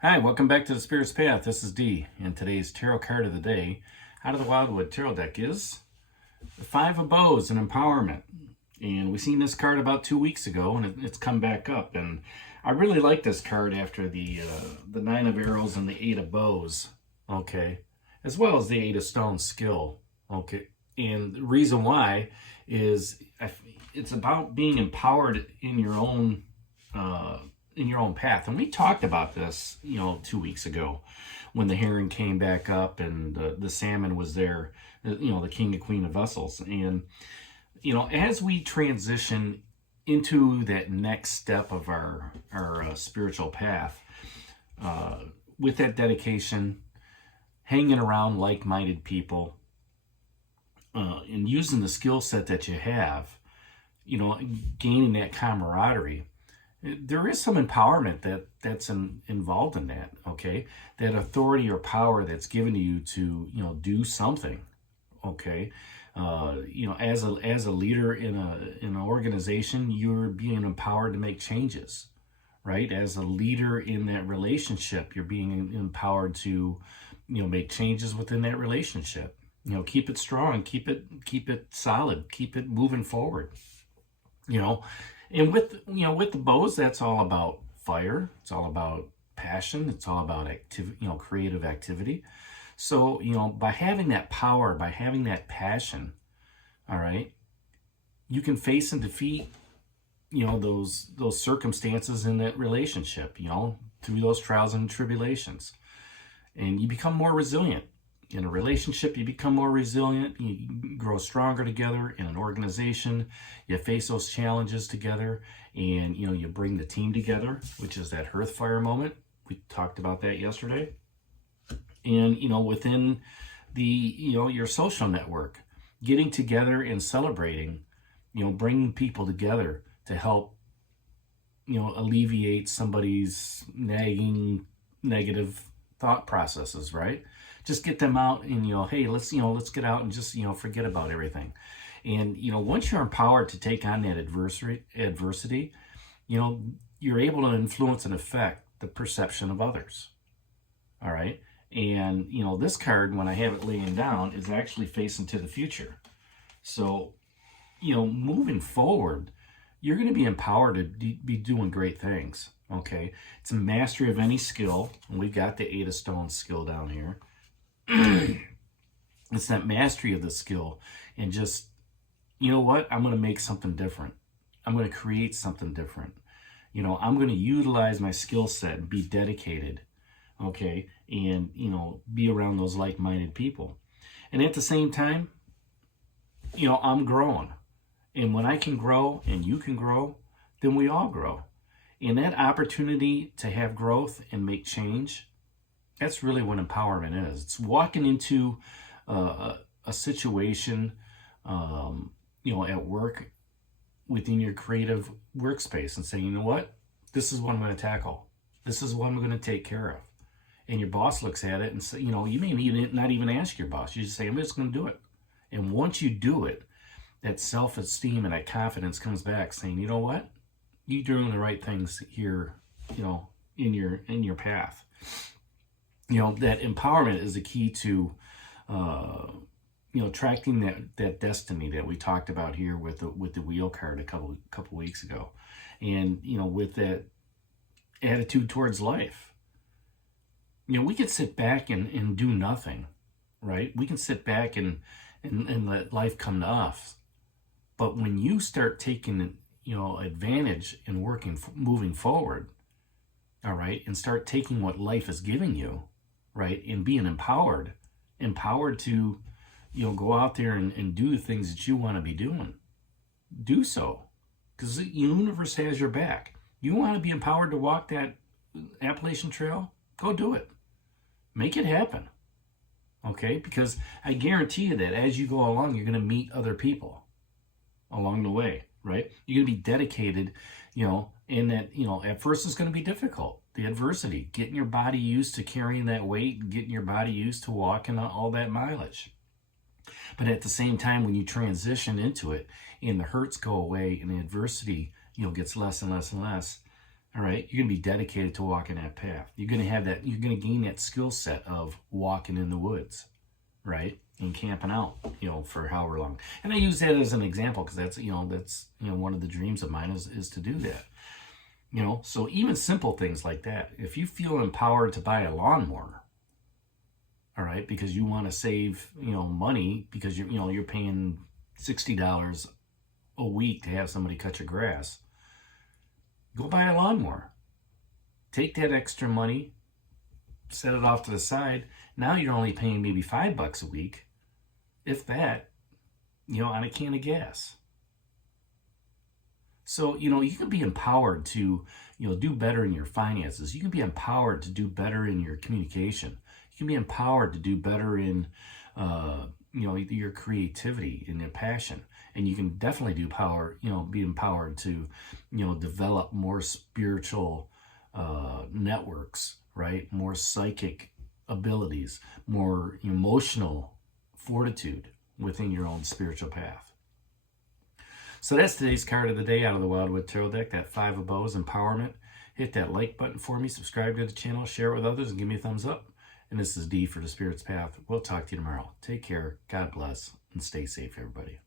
Hi, welcome back to the Spirit's Path. This is D, and today's tarot card of the day out of the Wildwood Tarot deck is the Five of Bows and Empowerment. And we seen this card about 2 weeks ago, and it's come back up. And I really like this card after the Nine of Arrows and the Eight of Bows, okay, as well as the Eight of Stones skill, okay. And the reason why is it's about being empowered in your own path. And we talked about this, 2 weeks ago when the Heron came back up and the Salmon was there, the King and Queen of Vessels. And, as we transition into that next step of our spiritual path, with that dedication, hanging around like-minded people, and using the skill set that you have, gaining that camaraderie, there is some empowerment that's involved in that, okay? That authority or power that's given to you to, do something, okay? As a leader in an organization, you're being empowered to make changes, right? As a leader in that relationship, you're being empowered to, make changes within that relationship. Keep it strong, keep it solid, keep it moving forward, And with the bows, that's all about fire. It's all about passion. It's all about creative activity. So, by having that power, by having that passion, all right, you can face and defeat, those circumstances in that relationship, through those trials and tribulations. And you become more resilient. In a relationship, you become more resilient, you grow stronger together. In an organization, you face those challenges together, and you bring the team together, which is that hearth fire moment. We talked about that yesterday. And within the your social network, getting together and celebrating, bringing people together to help alleviate somebody's nagging negative thought processes, right? Just get them out and, hey, let's get out and just, forget about everything. And, once you're empowered to take on that adversity, you're able to influence and affect the perception of others. All right. And, this card, when I have it laying down, is actually facing to the future. So, moving forward, you're going to be empowered to be doing great things. Okay. It's a mastery of any skill. And we've got the Eight of Stones skill down here. It's that mastery of the skill, and just, what? I'm going to make something different. I'm going to create something different. I'm going to utilize my skill set and be dedicated, okay, and, be around those like-minded people. And at the same time, I'm growing. And when I can grow and you can grow, then we all grow. And that opportunity to have growth and make change, that's really what empowerment is. It's walking into a situation, at work, within your creative workspace, and saying, what? This is what I'm going to tackle. This is what I'm going to take care of. And your boss looks at it and say, you may not even ask your boss. You just say, I'm just going to do it. And once you do it, that self-esteem and that confidence comes back, saying, you know what? You're doing the right things here, in your path. That empowerment is the key to, attracting that destiny that we talked about here with the wheel card a couple weeks ago. And, with that attitude towards life, we could sit back and do nothing, right? We can sit back and let life come to us. But when you start taking, advantage and moving forward, all right, and start taking what life is giving you, right, and being empowered to, go out there and do the things that you want to be doing. Do so, because the universe has your back. You want to be empowered to walk that Appalachian Trail? Go do it. Make it happen, okay? Because I guarantee you that as you go along, you're going to meet other people along the way, right? You're going to be dedicated, and that, at first it's going to be difficult. The adversity, getting your body used to carrying that weight, getting your body used to walking all that mileage. But at the same time, when you transition into it and the hurts go away and the adversity, gets less and less and less, All right, you're going to be dedicated to walking that path. You're going to have that, you're going to gain that skill set of walking in the woods, right? And camping out, for however long. And I use that as an example because that's one of the dreams of mine is to do that. So even simple things like that. If you feel empowered to buy a lawnmower, all right, because you want to save, money because you're paying $60 a week to have somebody cut your grass, go buy a lawnmower. Take that extra money, set it off to the side. Now you're only paying maybe $5 a week, if that, on a can of gas. So, you can be empowered to, do better in your finances. You can be empowered to do better in your communication. You can be empowered to do better in, your creativity and your passion. And you can definitely be empowered to, develop more spiritual networks, right? More psychic abilities, more emotional fortitude within your own spiritual path. So that's today's card of the day out of the Wildwood Tarot deck, that Five of Bows, Empowerment. Hit that like button for me, subscribe to the channel, share it with others, and give me a thumbs up. And this is D for the Spirit's Path. We'll talk to you tomorrow. Take care, God bless, and stay safe, everybody.